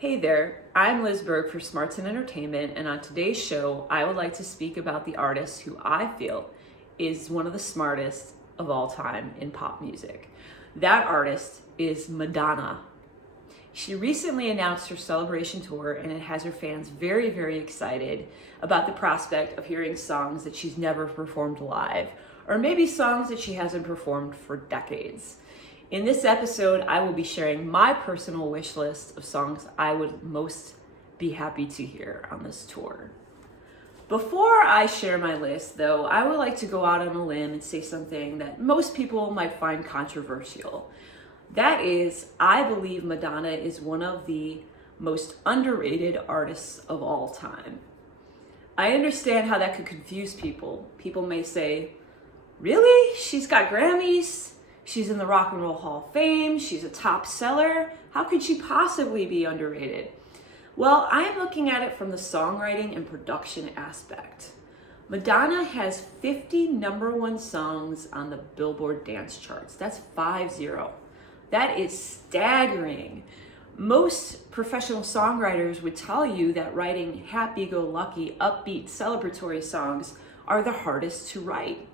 Hey there, I'm Liz Berg for Smarts and Entertainment, and on today's show, I would like to speak about the artist who I feel is one of the smartest of all time in pop music. That artist is Madonna. She recently announced her celebration tour, and it has her fans very, very excited about the prospect of hearing songs that she's never performed live, or maybe songs that she hasn't performed for decades. In this episode, I will be sharing my personal wish list of songs I would most be happy to hear on this tour. Before I share my list, though, I would like to go out on a limb and say something that most people might find controversial. That is, I believe Madonna is one of the most underrated artists of all time. I understand how that could confuse people. People may say, really? She's got Grammys? She's in the Rock and Roll Hall of Fame. She's a top seller. How could she possibly be underrated? Well, I am looking at it from the songwriting and production aspect. Madonna has 50 number one songs on the Billboard dance charts. That's 50. That is staggering. Most professional songwriters would tell you that writing happy-go-lucky, upbeat, celebratory songs are the hardest to write.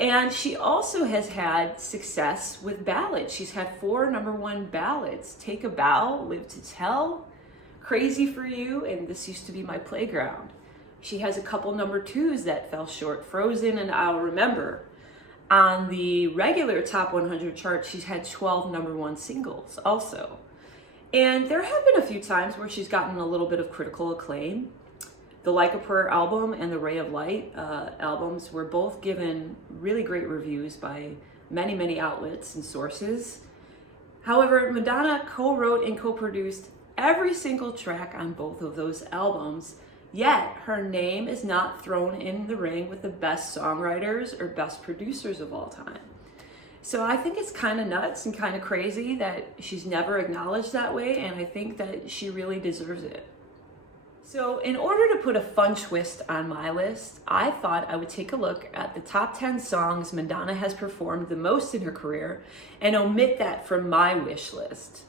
And she also has had success with ballads. She's had 4 number one ballads: Take a Bow, Live to Tell, Crazy for You, and This Used to Be My Playground. She has a couple number 2s that fell short: Frozen and I'll Remember. On the regular top 100 chart, she's had 12 number 1 singles also. And there have been a few times where she's gotten a little bit of critical acclaim. The Like a Prayer album and the Ray of Light albums were both given really great reviews by many, many outlets and sources. However, Madonna co-wrote and co-produced every single track on both of those albums, yet her name is not thrown in the ring with the best songwriters or best producers of all time. So I think it's kind of nuts and kind of crazy that she's never acknowledged that way, and I think that she really deserves it. So in order to put a fun twist on my list, I thought I would take a look at the top 10 songs Madonna has performed the most in her career and omit that from my wish list.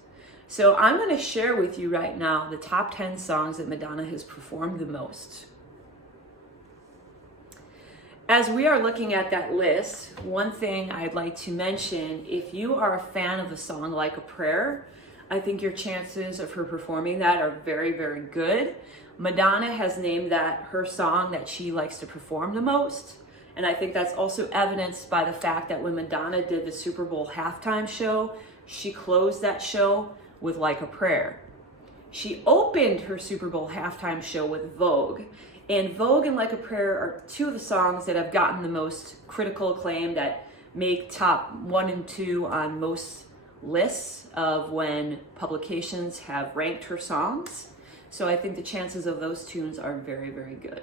So I'm going to share with you right now the top 10 songs that Madonna has performed the most. As we are looking at that list, one thing I'd like to mention: if you are a fan of the song Like a Prayer, I think your chances of her performing that are very, very good. Madonna has named that her song that she likes to perform the most. And I think that's also evidenced by the fact that when Madonna did the Super Bowl halftime show, she closed that show with Like a Prayer. She opened her Super Bowl halftime show with Vogue. And Vogue and Like a Prayer are 2 of the songs that have gotten the most critical acclaim, that make top 1 and 2 on most lists of when publications have ranked her songs. So I think the chances of those tunes are very, very good.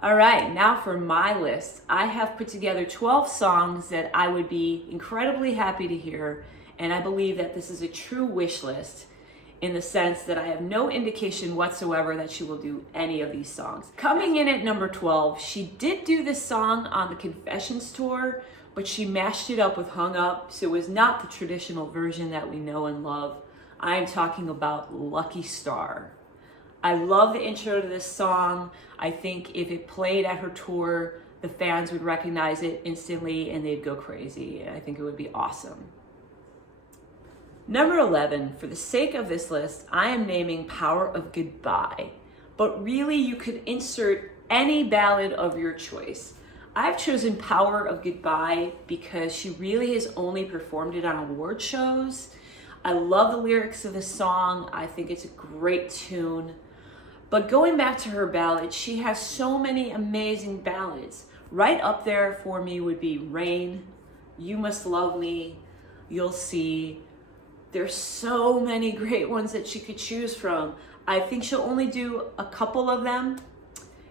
All right, now for my list. I have put together 12 songs that I would be incredibly happy to hear, and I believe that this is a true wish list in the sense that I have no indication whatsoever that she will do any of these songs. Coming in at number 12, she did do this song on the Confessions tour, but she mashed it up with Hung Up, so it was not the traditional version that we know and love. I'm talking about Lucky Star. I love the intro to this song. I think if it played at her tour, the fans would recognize it instantly and they'd go crazy. I think it would be awesome. Number 11, for the sake of this list, I am naming Power of Goodbye, but really you could insert any ballad of your choice. I've chosen Power of Goodbye because she really has only performed it on award shows. I love the lyrics of the song. I think it's a great tune. But going back to her ballads, she has so many amazing ballads. Right up there for me would be Rain, You Must Love Me, You'll See. There's so many great ones that she could choose from. I think she'll only do a couple of them.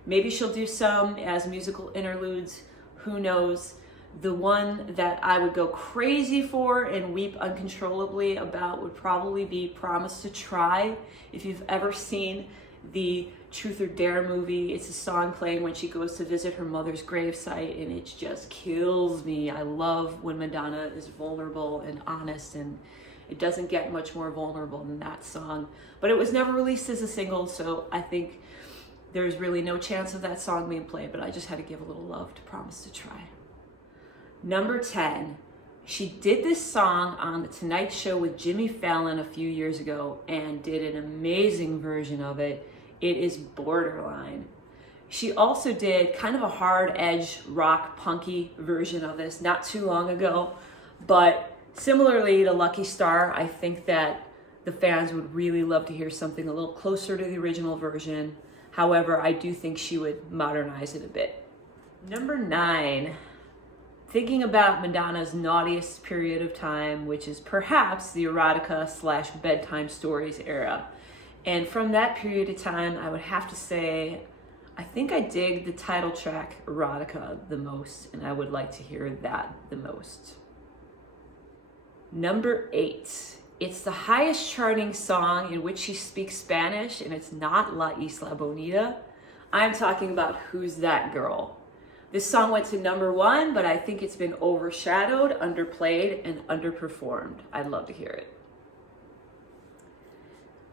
Maybe she'll do some as musical interludes. Who knows? The one that I would go crazy for and weep uncontrollably about would probably be Promise to Try. If you've ever seen the Truth or Dare movie, it's a song playing when she goes to visit her mother's gravesite, and it just kills me. I love when Madonna is vulnerable and honest, and It doesn't get much more vulnerable than that song, but it was never released as a single, so I think there's really no chance of that song being played, but I just had to give a little love to Promise to Try. Number 10, she did this song on The Tonight Show with Jimmy Fallon a few years ago and did an amazing version of it. It is Borderline. She also did kind of a hard edge rock punky version of this not too long ago, but similarly to Lucky Star, I think that the fans would really love to hear something a little closer to the original version. However, I do think she would modernize it a bit. Number 9, thinking about Madonna's naughtiest period of time, which is perhaps the erotica / bedtime stories era. And from that period of time, I would have to say, I think I dig the title track Erotica the most, and I would like to hear that the most. Number 8. It's the highest charting song in which she speaks Spanish, and it's not La Isla Bonita. I'm talking about Who's That Girl? This song went to number 1, but I think it's been overshadowed, underplayed, and underperformed. I'd love to hear it.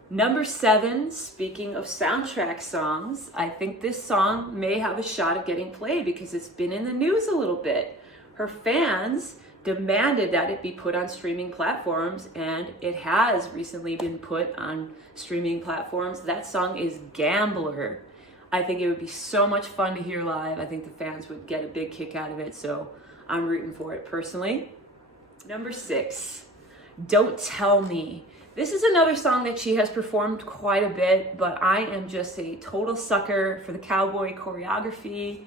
Number 7, speaking of soundtrack songs, I think this song may have a shot at getting played because it's been in the news a little bit. Her fans demanded that it be put on streaming platforms, and it has recently been put on streaming platforms. That song is Gambler. I think it would be so much fun to hear live. I think the fans would get a big kick out of it, so I'm rooting for it personally. Number 6, Don't Tell Me. This is another song that she has performed quite a bit, but I am just a total sucker for the cowboy choreography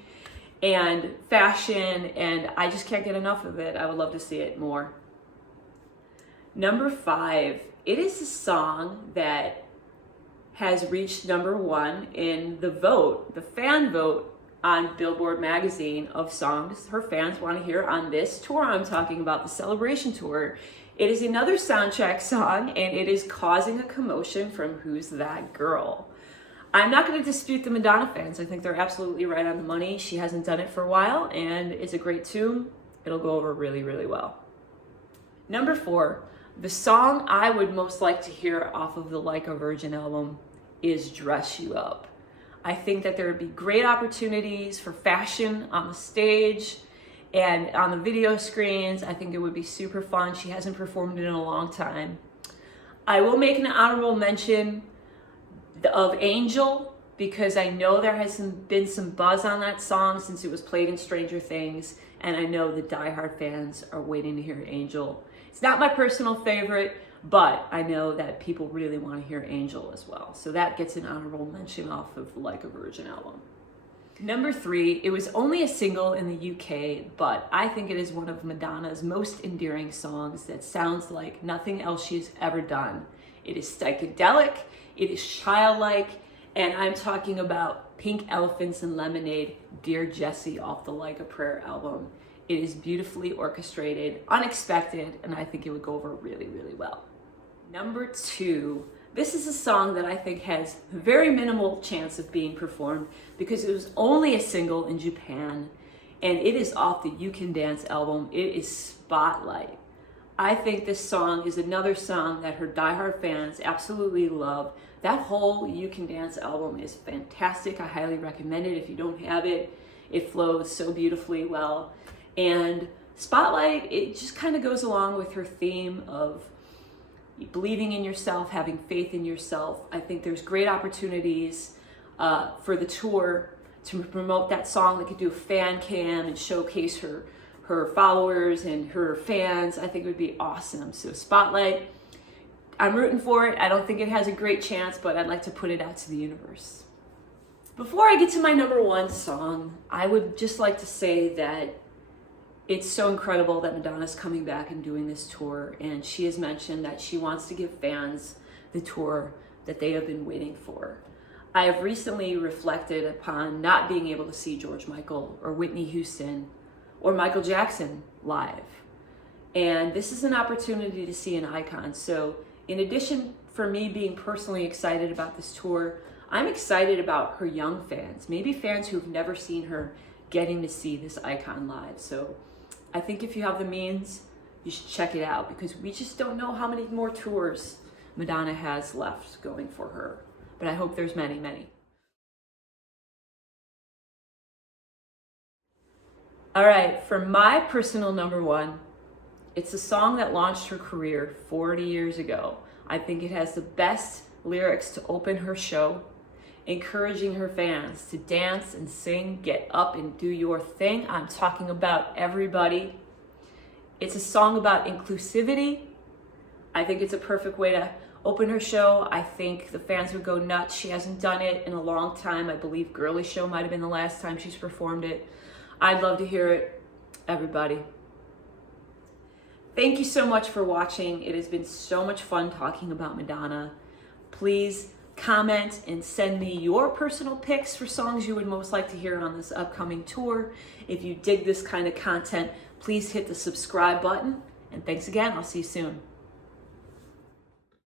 and fashion, and I just can't get enough of it. I would love to see it more. Number 5, it is a song that has reached number 1 in the vote, the fan vote on Billboard magazine of songs her fans want to hear on this tour I'm talking about, the Celebration Tour. It is another soundtrack song, and it is causing a commotion from Who's That Girl? I'm not going to dispute the Madonna fans. I think they're absolutely right on the money. She hasn't done it for a while, and it's a great tune. It'll go over really, really well. Number 4, the song I would most like to hear off of the Like a Virgin album is Dress You Up. I think that there would be great opportunities for fashion on the stage and on the video screens. I think it would be super fun. She hasn't performed it in a long time. I will make an honorable mention of Angel, because I know there has been some buzz on that song since it was played in Stranger Things, and I know the diehard fans are waiting to hear Angel. It's not my personal favorite, but I know that people really want to hear Angel as well. So that gets an honorable mention off of the Like a Virgin album. Number 3, it was only a single in the UK, but I think it is one of Madonna's most endearing songs that sounds like nothing else she's ever done. It is psychedelic, it is childlike, and I'm talking about Pink Elephants and Lemonade, Dear Jessie off the Like a Prayer album. It is beautifully orchestrated, unexpected, and I think it would go over really, really well. Number 2, this is a song that I think has very minimal chance of being performed because it was only a single in Japan, and it is off the You Can Dance album. It is Spotlight. I think this song is another song that her diehard fans absolutely love. That whole You Can Dance album is fantastic. I highly recommend it if you don't have it. It flows so beautifully well. And Spotlight, it just kind of goes along with her theme of believing in yourself, having faith in yourself. I think there's great opportunities for the tour to promote that song. They could do a fan cam and showcase her followers and her fans. I think it would be awesome. So Spotlight, I'm rooting for it. I don't think it has a great chance, but I'd like to put it out to the universe. Before I get to my number 1 song, I would just like to say that it's so incredible that Madonna's coming back and doing this tour, and she has mentioned that she wants to give fans the tour that they have been waiting for. I have recently reflected upon not being able to see George Michael or Whitney Houston or Michael Jackson live. And this is an opportunity to see an icon. So in addition for me being personally excited about this tour, I'm excited about her young fans, maybe fans who've never seen her getting to see this icon live. So I think if you have the means, you should check it out because we just don't know how many more tours Madonna has left going for her. But I hope there's many, many. All right, for my personal number one, it's a song that launched her career 40 years ago. I think it has the best lyrics to open her show, encouraging her fans to dance and sing, get up and do your thing. I'm talking about Everybody. It's a song about inclusivity. I think it's a perfect way to open her show. I think the fans would go nuts. She hasn't done it in a long time. I believe Girly Show might have been the last time she's performed it. I'd love to hear it. Everybody. Thank you so much for watching. It has been so much fun talking about Madonna. Please comment and send me your personal picks for songs you would most like to hear on this upcoming tour. If you dig this kind of content, please hit the subscribe button. And thanks again. I'll see you soon.